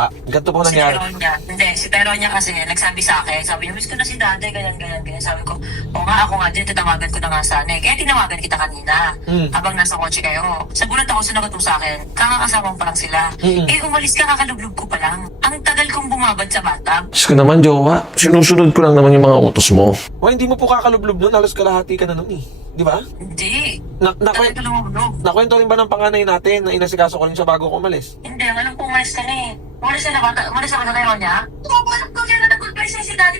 wa. Ganito po nangyari. Si Teronya kasi nagsabi sa akin, sabi niya, miss ko na si Dade, ganyan. Sabi ko, o nga, ako nga din, tatawagan ko na nga sana eh. Kaya tinawagan kita kanina, habang nasa kotse kayo. Sagulat ako, sinagot mo sa akin, kakakasama mo pa lang sila. Eh, umalis ka, kakalublog ko pa lang. Ang tagal kong bumabad sa batag. Diyos ko naman, jowa. Sinusunod ko lang naman yung mga utos mo. Wa, hindi mo po kakalublob nun. Halos kalahati ka na nun eh. Di ba? Hindi. Nakwento rin ba ng panganay natin na inasikaso ko rin siya bago ko umalis? Hindi, alam ko umalis ka na eh. Umalis na ba? Umalis ako sa Teronya? Alam ko kaya na nag-goodbye sa'yo si Daddy.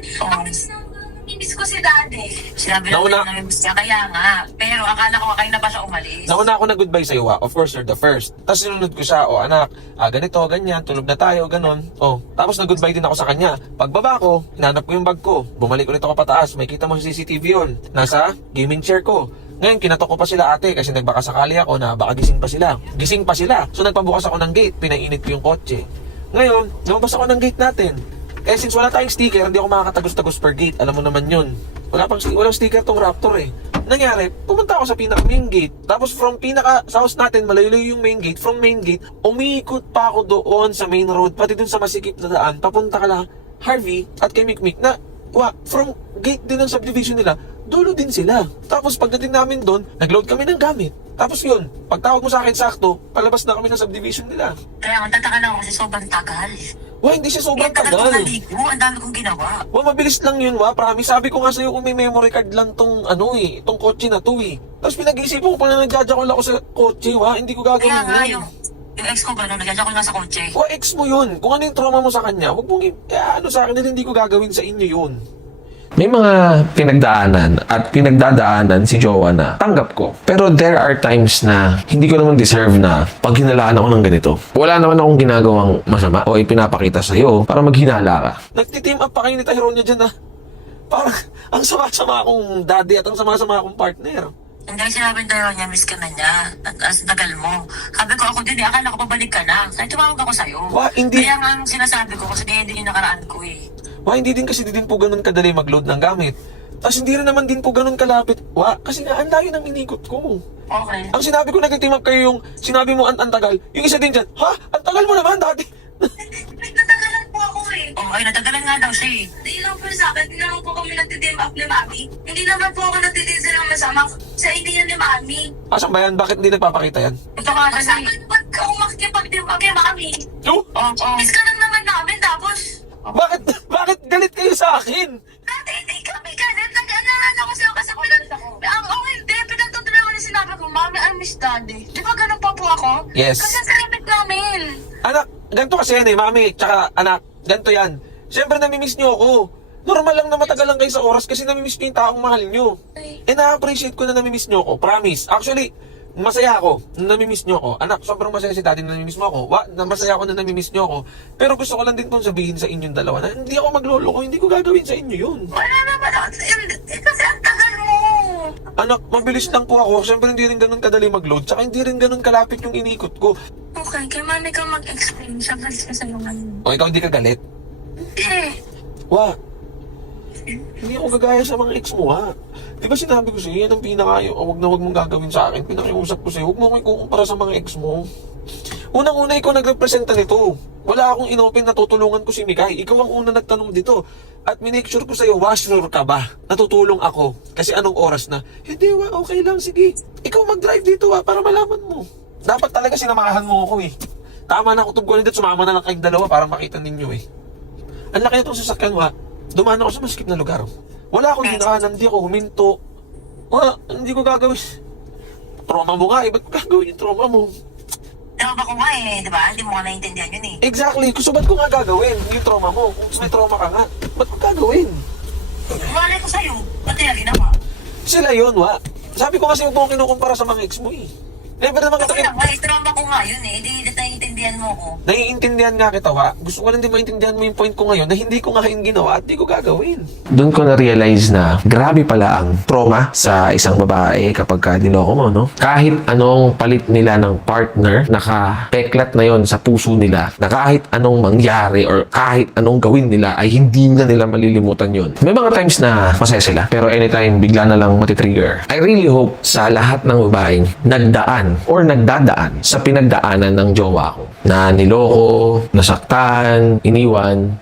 Ang miss ko si Daddy. Sinabi lang na namimiss niya, kaya nga. Pero akala ko kayo na ba siya umalis? Nauna ako nag-goodbye sa'yo, wa. Of course, you're the first. Tapos sinunod ko siya, anak, ganito, ganyan, tulog na tayo, ganon. Tapos nag-goodbye din ako sa kanya. Pagbaba ko, hinanap ko yung bag ko. Bumalik ulit ako pataas, may kita mo sa CCTV yun. Nasa gaming chair ko. Ngayon, kinatok ko pa sila ate kasi nagbakasakali ako na baka gising pa sila. Gising pa sila. So nagpabukas ako ng gate, pinainit ko yung kotse. Ngayon, lumabas ako ng gate natin. Eh since wala tayong sticker, hindi ako makakatagos-tagos per gate. Alam mo naman yun. Walang sticker tong Raptor eh. Nangyari, pumunta ako sa pinaka main gate. Tapos from pinaka sa house natin, malayo yung main gate. From main gate, umiikot pa ako doon sa main road, pati dun sa masikip na daan. Papunta ka lang, Harvey at kay Mikmik na, from gate din ng subdivision nila, dulo din sila. Tapos pagdating namin doon, nag-load kami ng gamit. Tapos yun, pagtawag mo sa akin sakto, palabas na kami ng subdivision nila. Kaya ang tataka lang ako kasi sobrang tagal. Hindi siya sobrang tagal. tagal. Ang dami kong ginawa. Mabilis lang yun, promise. Sabi ko nga sa'yo kung may memory card lang tong itong kotse na to eh. Tapos pinag-iisipan ko pa na nagjajakol ako sa kotse, hindi ko gagawin kaya nga yun. Yung ex ko gano'n, nagjajakol lang sa kotse. Ex mo yun. Kung ano yung trauma mo sa kanya, huwag mong sa akin, hindi ko gagawin sa inyo yun. May mga pinagdaanan at pinagdadaanan si jowa na tanggap ko. Pero there are times na hindi ko naman deserve na pag hinalaan ako ng ganito. Wala naman akong ginagawang masama o ipinapakita sa'yo para maghinala ka. Nagtiteam up pa kayo ni Tyronia dyan parang ang sama-sama akong daddy at ang sama-sama akong partner. Hindi sinabi tayo niya, miss ka na niya. At as tagal mo. Sabi ko ako din, akala ko pabalik ka na. Kaya tumawag ako sa'yo. Hindi. Kaya nga ang sinasabi ko kasi ganyan din yung nakaraan ko eh. Hindi din kasi din po ganun kadali mag-load ng gamit. Tapos hindi rin naman din po ganun kalapit. Kasi nga, ang layo ng inikot ko. Okay. Ang sinabi ko nag-team up kayo yung sinabi mo ang tagal. Yung isa din dyan, ang tagal mo naman dati. Natagalan po ako eh. Ay, natagalan nga daw siya eh. Hindi lang po sa akin, hindi naman po kami nagtitim up ni Mami. Hindi naman po ako nagtitim ng masama sa ideya ni Mami. Asan ba yan? Bakit hindi nagpapakita yan? Ito nga kasi. Ba't ka umakipag-tim up kay Mami? Miss ka lang naman namin tapos. Bakit galit kayo sa akin? Dati hindi kami galit. Nag-anahan ako sa'yo kasi ako galit ako. Hindi. Pinagtutuloy ni sinabi ko, Mami, I miss Daddy. Di ba ganun pa po ako? Yes. Kasi sa limit namin. Anak, ganito kasi yan Mami, tsaka anak, ganito yan. Siyempre namimiss niyo ako. Normal lang na matagal lang kayo sa oras kasi namimiss niyo yung taong mahal niyo. Na-appreciate ko na namimiss niyo ako, promise. Actually, masaya ako na namimiss niyo ako. Anak, sobrang masaya si Daddy na namimiss mo ako. Masaya ako na namimiss niyo ako. Pero gusto ko lang din pong sabihin sa inyong dalawa na hindi ako magloloko, hindi ko gagawin sa inyo yun. Wala naman ako. Kasi ang tagal mo. Anak, mabilis lang po ako. Siyempre hindi rin ganun kadali mag-load. Tsaka hindi rin ganun kalapit yung inikot ko. Okay, kay Mami ka mag-explain. Siya kasi sa ngayon. O, ikaw hindi ka galit? Hindi. Hindi ako gagaya sa mga ex mo Di ba sinabi ko sa'yo, yan ang wag mong gagawin sa akin. Pinakiusap ko sa'yo, huwag mo ikukumpara sa mga ex mo. Unang-una, ikaw nagrepresenta nito. Wala akong inopen na tutulungan ko si Mikay. Ikaw ang una nagtanong dito. At minake sure ko sa'yo, sure ka ba? Natutulong ako. Kasi anong oras na? Hindi, okay lang, sige. Ikaw mag-drive dito para malaman mo. Dapat talaga sinamahan mo ako Tama na kutob ko nito, sumama na lang kayong dalawa para makita ninyo Ang laki nitong sasakyan dumaan ako sa masikip na lugar. Wala akong dinaanan, hindi ako huminto. Hindi ko gagawin. Trauma mo nga ba't ko gagawin yung trauma mo? Trauma ko nga di ba? Hindi mo nga naiintindihan yun Exactly, so ba't ko nga gagawin yung trauma mo? Kung may trauma ka nga, ba't ko gagawin? Malay ko sa'yo, ba't nila ginawa? Sila yun, Sabi ko kasi huwag mo kinukumpara sa mga ex mo Never naman Kasi nga, trauma ko nga yun Hindi naiintindihan mo ko. Naiintindihan nga kita, Gusto ko lang din maintindihan mo yung point ko ngayon na hindi ko nga yung ginawa at hindi ko gagawin. Doon ko na-realize na grabe pala ang trauma sa isang babae kapag niloko mo, no? Kahit anong palit nila ng partner, nakapeklat na yon sa puso nila, na kahit anong mangyari or kahit anong gawin nila ay hindi na nila malilimutan yon. May mga times na masaya sila, pero anytime bigla na lang matitrigger. I really hope sa lahat ng babaeng nagdaan or nagdadaan sa pinagdaanan ng jowa ko na niloko, nasaktan, iniwan,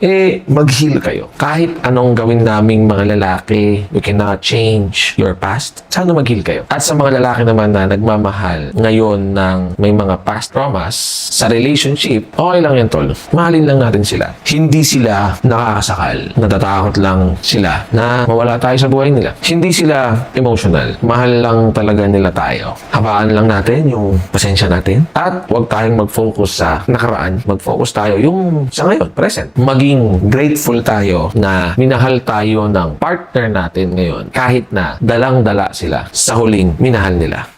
mag-heal kayo. Kahit anong gawin naming mga lalaki, we cannot change your past. Sana mag-heal kayo. At sa mga lalaki naman na nagmamahal ngayon ng may mga past traumas sa relationship, okay lang yan, tol. Mahalin lang natin sila. Hindi sila nakakasakal. Natatakot lang sila na mawala tayo sa buhay nila. Hindi sila emotional. Mahal lang talaga nila tayo. Habaan lang natin yung pasensya natin at huwag tayong mag-focus sa nakaraan. Mag-focus tayo yung sa ngayon, present. Maging grateful tayo na minahal tayo ng partner natin ngayon kahit na dalang-dala sila sa huling minahal nila.